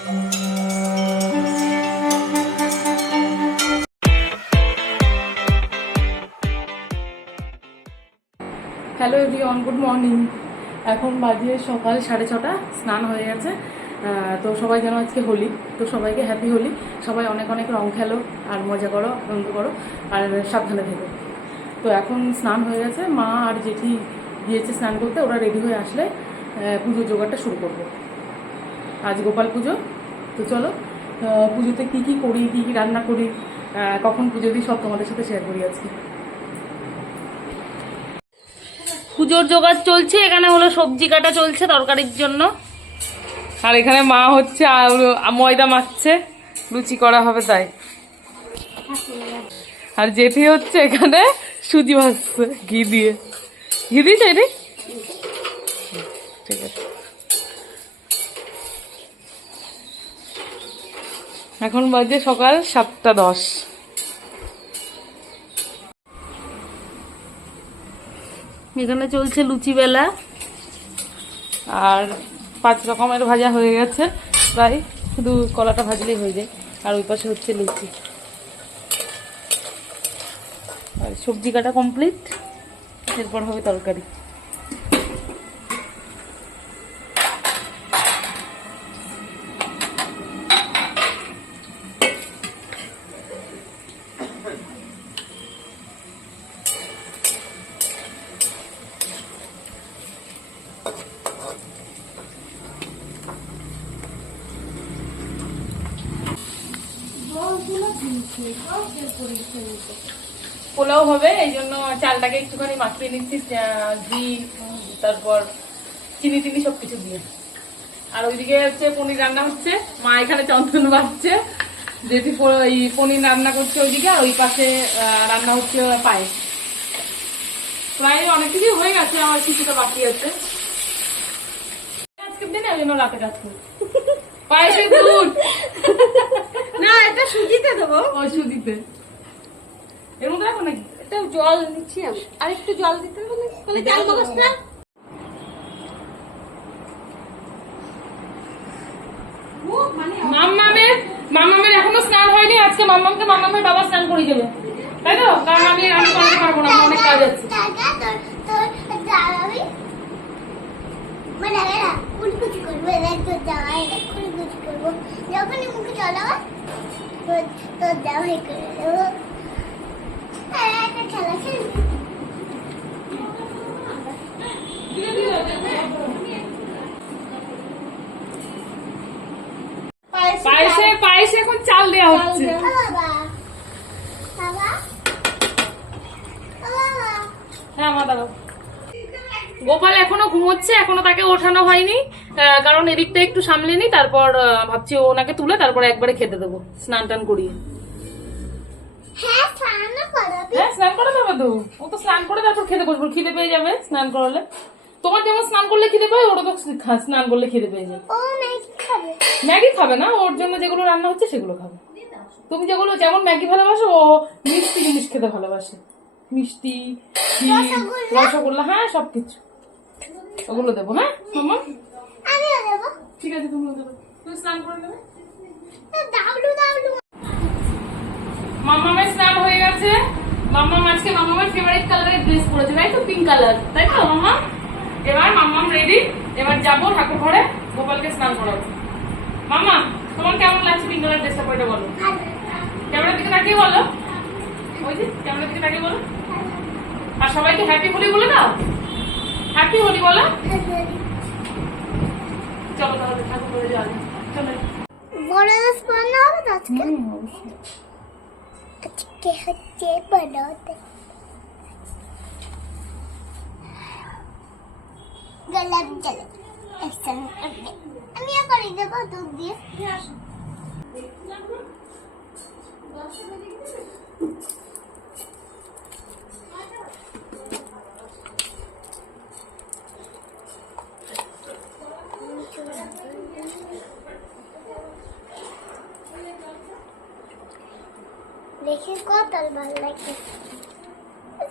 Hello everyone, good morning. এখন বাজে সকাল 6:30, স্নান হয়ে গেছে। তো সবাই যেন আজকে হোলি, তো সবাইকে হ্যাপি হোলি। সবাই অনেক অনেক রং খেলো আর মজা করো, আনন্দ করো আর সাবধানে থেকো। তো এখন স্নান হয়ে গেছে, মা আর জেঠি গিয়েছে স্নান করতে, ওরা রেডি হয়ে আসলে পুজোর জোগাড়টা শুরু করবো। আজ গোপাল পুজো, তো চলো পুজোতে কী কী করি, কী কী রান্না করি, কখন পুজো দিই, সব তোমাদের সাথে শেয়ার করি আজকে। পুজোর জোগাড় চলছে, এখানে হলো সবজি কাটা চলছে তরকারির জন্য, আর এখানে মা হচ্ছে ময়দা মাখছে, লুচি করা হবে তাই। আর জেঠি হচ্ছে এখানে সুজি ভাজছে ঘি দিয়ে। ঘি দিয়েছে এটি, ঠিক আছে। এখন বাজে সকাল 7:10। এখানে চলছে লুচি বেলা, আর 5 রকমের ভাজা হয়ে গেছে প্রায়, শুধু কলাটা ভাজলেই হয়ে যায়। আর ওই পাশে হচ্ছে লুচি, আর সবজি কাটা কমপ্লিট, এরপর হবে তরকারি। পোলাও হবে, এই জন্য চালটাকে একটুখানি মাখিয়ে নিচ্ছি ঘি, তারপর চিনি টিনি সবকিছু দিয়ে। আর ওইদিকে হচ্ছে পনির রান্না হচ্ছে, মা এখানে চন্দন বাড়ছে, যেটি পনির রান্না করছে ওইদিকে, আর ওই পাশে রান্না হচ্ছে পায়েস। প্রায় অনেক কিছু হয়ে গেছে, আমার কিছুটা বাকি আছে আজকের দিনে, ওই জন্য রাতে কাজ করি। পায়েসের দুধ না, এটা সুজিতে দেবো। ওই সুজিতে এর মধ্যে রাখো নাকি? এটা জল নিচ্ছি আমি, আর একটু জল দিতে হবে না, তাহলে চাল মশলা। মাম্মামের এখনো স্নান হয়নি, আজকে মাম্মামের বাবা স্নান করে দেবে, তাই তো? কারণ আমি করতে পারবো না, আমার অনেক কাজ আছে। যখনই মুখে জল হবে তোর জামাই করে দেবো। একটা খেলা খেলবি। পায়েসে এখন চাল দেওয়া হচ্ছে। হ্যাঁ মা দাঁড়াও। গোপাল এখনো ঘুমোচ্ছে, এখনো তাকে ওঠানো হয়নি, কারণ এদিকটা একটু সামলে নি, তারপর ভাবছি ওনাকে তুলে তারপরে একবারে খেতে দেবো স্নান টান করিয়ে। হ্যাঁ, স্নান করা যাবে তো, ও তো স্নান করে তারপর খেতে বসবো, খিদে পেয়ে যাবে স্নান করলে। তোমার যেমন স্নান করলে খিদে পায়, ওরা তো স্নান করলে খিদে পেয়ে যাবে। ম্যাগি খাবে না, ওর জন্য যেগুলো রান্না হচ্ছে সেগুলো খাবে। তুমি যেগুলো যেমন ম্যাগি ভালোবাসো, ও মিষ্টি জিনিস খেতে ভালোবাসে, মিষ্টি, রসগোল্লা, হ্যাঁ সবকিছু ওগুলো দেবো। হ্যাঁ মাম্মা, আমিও দেবো। ঠিক আছে, তুমিও দেবো, তুমি স্নান করে নেবে। মাম্মামের স্নান হয়ে গেছে। মাম্মাম আজকে মাম্মামের ফেভারিট কালারের ড্রেস পরেছে, তাই তো? পিঙ্ক কালার, তাই তো মাম্মা? এবার মাম্মাম রেডি, এবার যাবো ঠাকুর ঘরে, গোপালকে স্নান করাবো। মাম্মা, তোমার কেমন লাগছে পিঙ্ক কালার ড্রেসটা পরে? বলো, ক্যামেরার দিকে তাকিয়ে বলো, ওই যে ক্যামেরার দিকে তাকিয়ে বলো। আর সবাইকে হ্যাপি হোলি বলে দাও, হ্যাপি হোলি বলো। চলো তাহলে ঠাকুর ঘরে যাওয়া যাক, চলো। বড় ড্রেস পরানো হবে তো আজকে? আজকে হচ্ছে বড়তে গোলাপ জল, আমিও করে দেবো দুধ দিয়ে। দেখে কত ভালো লাগে।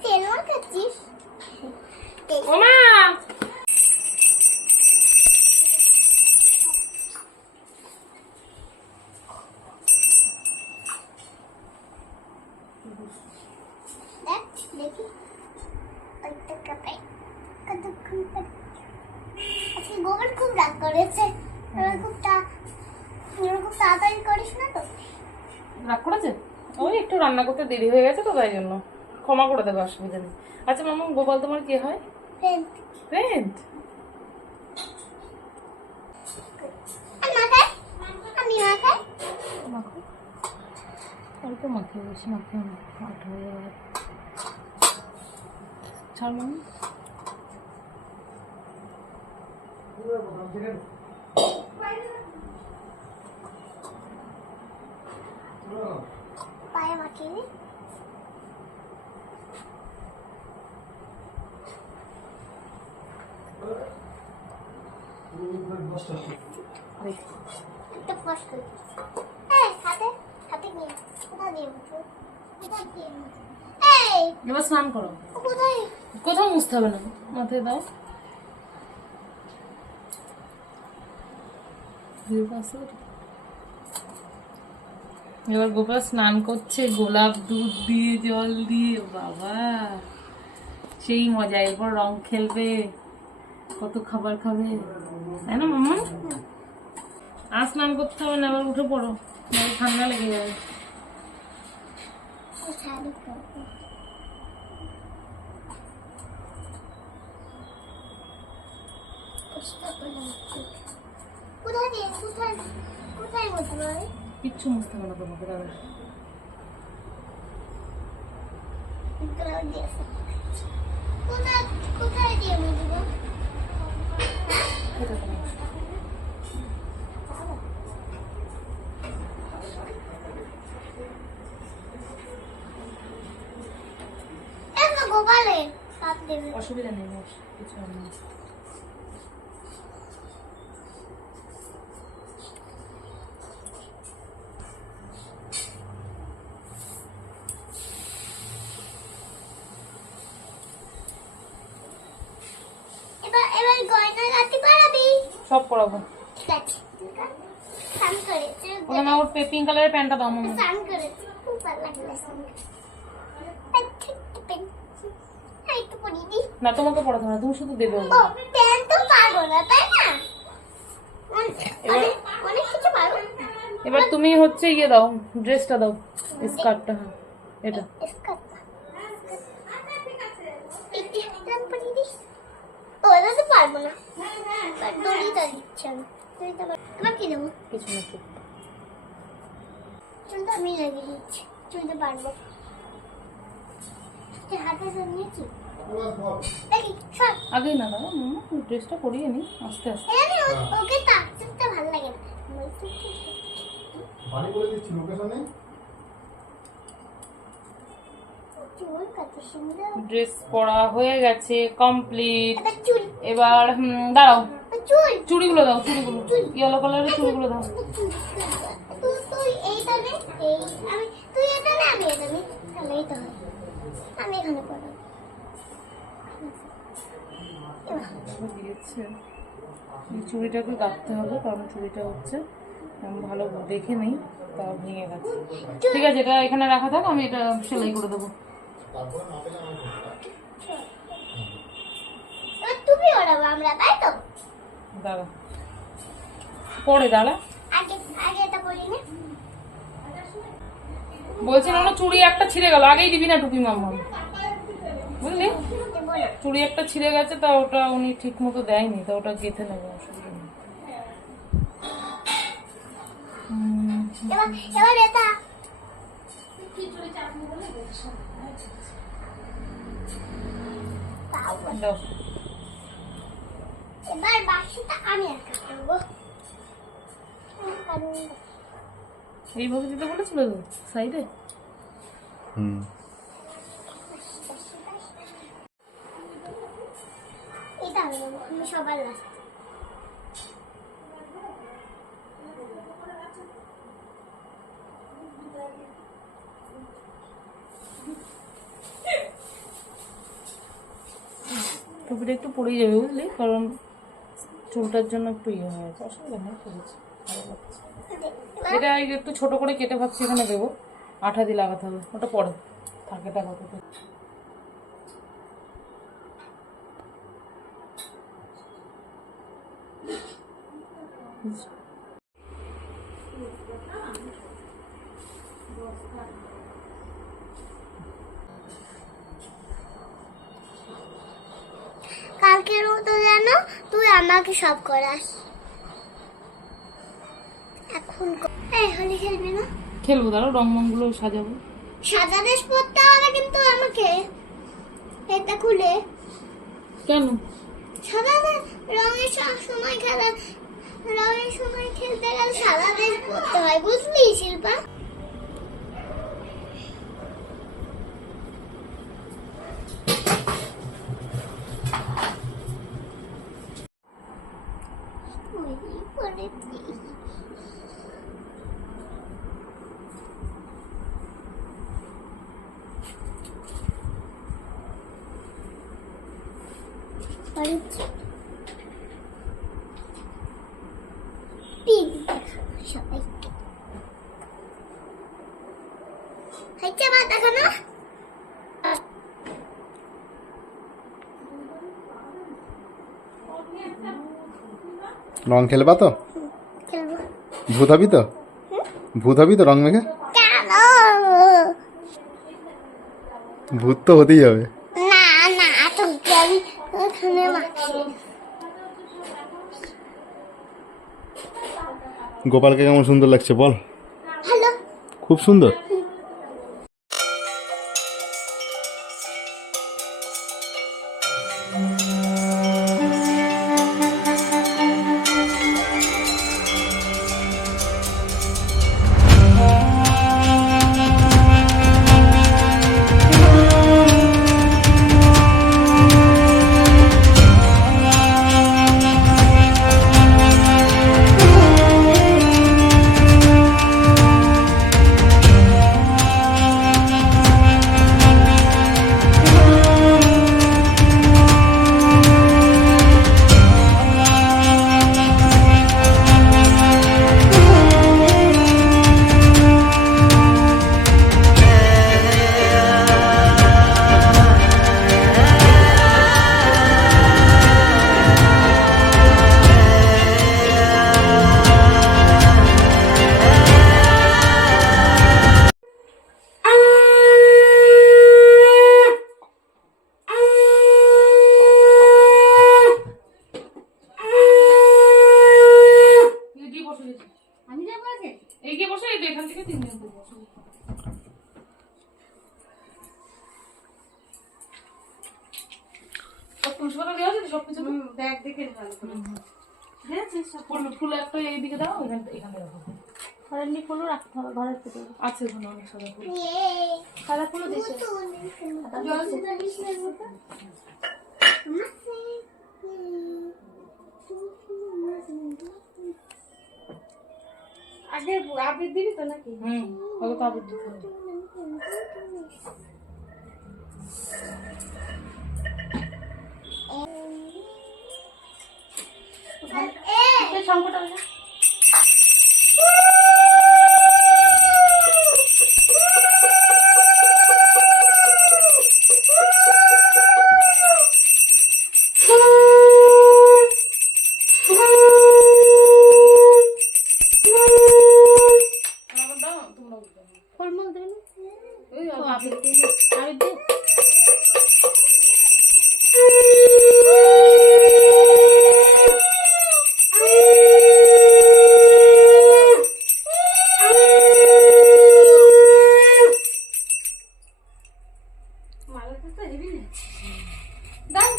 সিনেমা খাচ্ছিস? ওমা, আজকে গোবর খুব রাগ করেছে। এবার খুব তাড়াতাড়ি করিস না তো। রাগ করেছে? ওই একটু রান্না করতে দেরি হয়ে গেছে তো তাই জন্য ক্ষমা করে দেবে, অসুবিধা নেই। আচ্ছা মামা, গোপাল তোমার কি হয়? ফ্রেন্ড। ফ্রেন্ড? আমি মাখাই। মাখো, অল্প মাখিয়ে, বেশি মাখিয়ে না, আট হয়ে যাবে। ছাড় মামা। পায়ে মাখিয়ে নি। একটা কষ্ট। হাতে নিয়ে কোথায় দিয়ে মুছো? এই এবার স্নান করো। কোথায়? কোথাও মুছতে হবে না, মাথায় দাও। এবার গোপাল স্নান করছে গোলাপ দুধ দিয়ে, জল দিয়ে। বাবা সেই মজা, এরপর রং খেলবে, কত খাবার খাবে, তাই না মামা? আর স্নান করতে হবে না, এবার উঠে পড়ো, নাহলে ঠান্ডা লেগে যাবে। শাড়ি পরবো। কোথায় মুছবো আমি? কিচ্ছু মুছতে হবে না তোমাকে, দাদা। কোথায় দিয়ে মুছবো? এটা তোমার। গোপালে কাপ দেবে। অসুবিধা নেই, কিছু হবে না। এবার গয়না গাঁথতে পারবি? সব পরাবো। ঠিক আছে। স্নান করেছে। ওখানে আমার পিঙ্ক কালারের প্যান্টটা দাও মামা। স্নান করেছে, খুব ভালো লাগলো স্নান করতে। একটু পরিয়ে দিই। না তোমাকে পড়াতে হবে না, তুমি শুধু দেবে ওগুলো। ও, প্যান্ট তো পারবো না, তাই না? এবার অনেক কিছু পারবো। এবার তুমি হচ্ছে ইয়ে দাও, ড্রেসটা দাও, স্কার্টটা। হ্যাঁ এটা স্কার্টটা। একটু প্যান্ট পরিয়ে দিস। ও, এটা তো পারবো না। দড়িটা দিচ্ছি আমি। দড়িটা এবার কি দেবো? কিছু না, চুপ। চুলটা আমি লাগিয়ে দিচ্ছি, চুলতে পারবো। হাতে নিয়েছি দেখি সর। আগেই না দাও মামা, ড্রেসটা পরিয়ে নি আস্তে আস্তে। ওকে তাকতে ভালো লাগে না। বাড়ি করে দিচ্ছি লোকেশনে। চুল কত সুন্দর। ড্রেস পরা হয়ে গেছে, কমপ্লিট। এবার চুল। এবার দাঁড়াও, চুল চুড়িগুলো দাও, চুড়িগুলো ইয়েলো কালারের চুড়িগুলো দাও। তুই এইটা নে, তুই এটা নে, আমি এটা নে, তাহলেই তো হয়। আমি এখানে পড়ব। দিয়েছে এই চুড়িটাকে কাটতে হবে, কারণ চুড়িটা হচ্ছে আমি ভালো দেখে নেই, তা ভেঙে গেছে। ঠিক আছে, এটা এখানে রাখা থাক, আমি এটা সেলাই করে দেবো। এবার তুমি ওড়াবো আমরা, তাই তো? দাঁড়া, পরে দাঁড়া। আগে এটা পরি না। বলছি না, চুড়ি একটা ছিঁড়ে গেল, আগেই দিবি না টুপি মামা, বুঝলি? চুড়ি একটা ছিঁড়ে গেছে, তা ওটা উনি ঠিক মতো দেয়নি, তা ওটা গেঁথে নেবে, অসুবিধা নেই। এবার এটা দাও। এবার বাকিটা আমি একা করবো। এইভাবে দিতে বলেছিল তো সাইডে। এটা আমি সবার লাস্ট। টুপিটা একটু পড়েই যাবে, বুঝলি, কারণ চুলটার জন্য একটু ইয়ে হয়ে গেছে, অসুবিধা নেই, পড়েছে, ভালো লাগছে। এটা একটু ছোট করে কেটে ভাবছি এখানে দেবো, আঠা দিয়ে লাগাতে হবে, ওটা পরে থাকে, এটা কত। কালকের মতো যেন তুই আমাকে সব করাস। এখন এই হোলি খেলবি না? খেলবো, দাঁড়াও রংমংগুলো সাজাবো। সাদা ড্রেস পরতে হবে কিন্তু আমাকে। এটা খুলে কেন? সাদা রঙের সময় খেলা, রঙের সময় খেলতে গেলে সাদা ড্রেস পরতে হয়, বুঝলি শিল্পা? সবাইকে হাইটা বা দেখানো। রং খেলবা তো? খেলবো। ভূত হবি তো? ভূত হবি তো রং মেখে? কেন? ভূত তো হতেই হবে। না না, তোকে আমি ওখানে মাখি। গোপালকে কেমন সুন্দর লাগছে বল? ভালো। খুব সুন্দর। আমি যাবো আগে। এগিয়ে বসে, এই যে এখান থেকে 3 জন বসে। তুলসী পাতা দেওয়া আছে তো সবকিছু? ব্যাগ দেখে ভালো করে। হ্যাঁ, ফুল ফুল একটা এইদিকে দাও, এখানে রাখো। ঘরের ফুলও রাখতে হবে, ঘরের ফুল আছে ওখানে অনেক সাদা ফুল। সাদা ফুলও দিয়েছে। জল দিতে দিস না এর মধ্যে? আগে আবির দিবি তো নাকি? হয়তো তো আবার দিতে হবে। সংকট হবে। আমার দাও, তোমরা উঠবে। ফলমূল দেবে না? ওই অল্প আবির দিয়ে আবির দিয়ে মালাটা তো হেবি না। দাও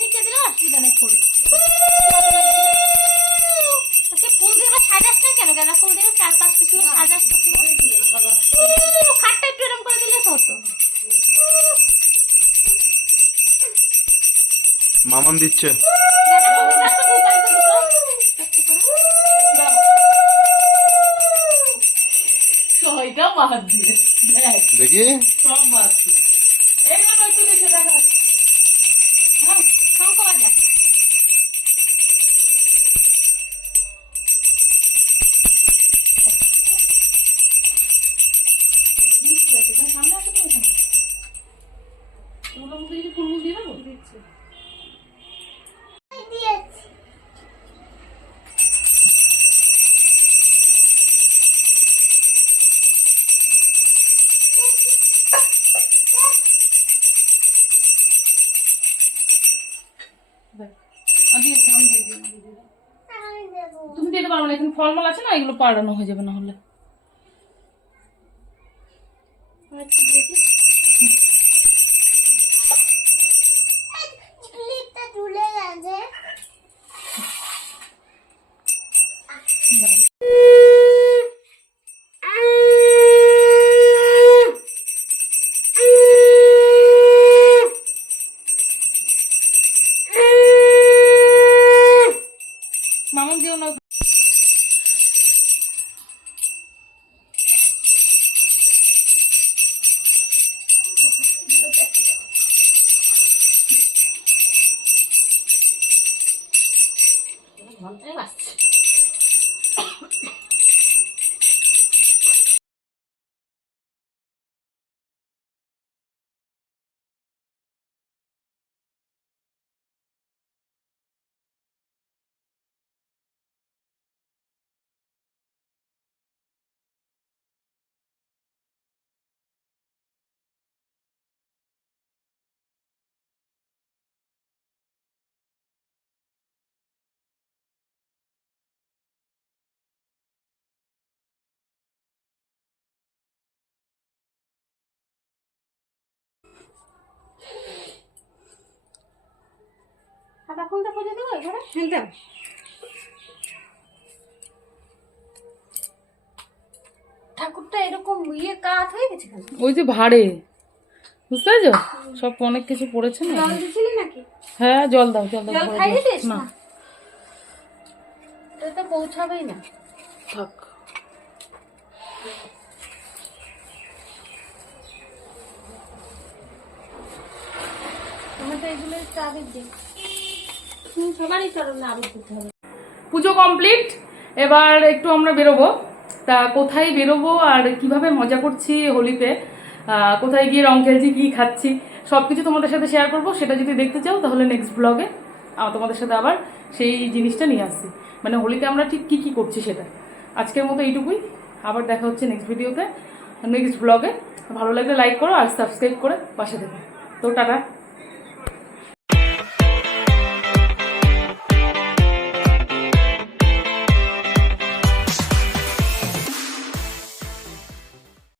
নিচে দিলে অসুবিধা নেই ফুল। আচ্ছা, ফুল দিয়ে আবার সাজাস না কেন? গাঁদা ফুল দিয়ে 4-5 কিছু সাজাস তো তুই। খাটটা একটু এরকম করে দিলে তো হতো। মামাম দিচ্ছে। গাঁদা ফুল দাও তো, দুটো একটু করে। দাও। ছয়টা বাদ দিয়ে দেখ, দেখি সব বাদ দিয়ে। এই না একটু দেখে দেখা হ্যাঁ শঙ্খ বাজা সামনে আসো তো এখানে তোমার মুখে কিছু ফুলমুল দিয়ে দেবো দিচ্ছে দিয়েছি দিয়েছি আমি দিয়ে দিই আমি দেবো তুমি দিতে পারবে না এখানে ফলমূল আছে না এগুলো পাড়ানো হয়ে যাবে না হলে ক্লিপটা তুলে গেছে মামুন দিও না ঘন্টায় বাজছে সাদা ফুলটা পুজো দেবো এবারে একদম ঠাকুরটা এরকম ইয়ে কাঠ হয়ে গেছে কেন ওই যে ভাড়ে বুঝতে পারছো সব অনেক কিছু পড়েছে না জল দিছিলি নাকি হ্যাঁ জল দাও জল দাও জল পরে খাইয়ে দিও। দিস না না এটা তো পৌঁছাবেই না থাক তোমার তো এগুলো একটু আবির দিই সবারই চরণে আবির দিতে হবে পুজো কমপ্লিট এবার একটু আমরা বেরোবো তা কোথায় বেরোবো আর কিভাবে মজা করছি হোলিতে কোথায় গিয়ে রং খেলছি কী খাচ্ছি সব কিছু তোমাদের সাথে শেয়ার করবো সেটা যদি দেখতে চাও তাহলে নেক্সট ব্লগে তোমাদের সাথে আবার সেই জিনিসটা নিয়ে আসছি মানে হোলিতে আমরা ঠিক কী কী করছি সেটা আজকের মতো এইটুকুই আবার দেখা হচ্ছে নেক্সট ভিডিওতে নেক্সট ব্লগে ভালো লাগলে লাইক করো আর সাবস্ক্রাইব করে পাশে থেকো তো টাটা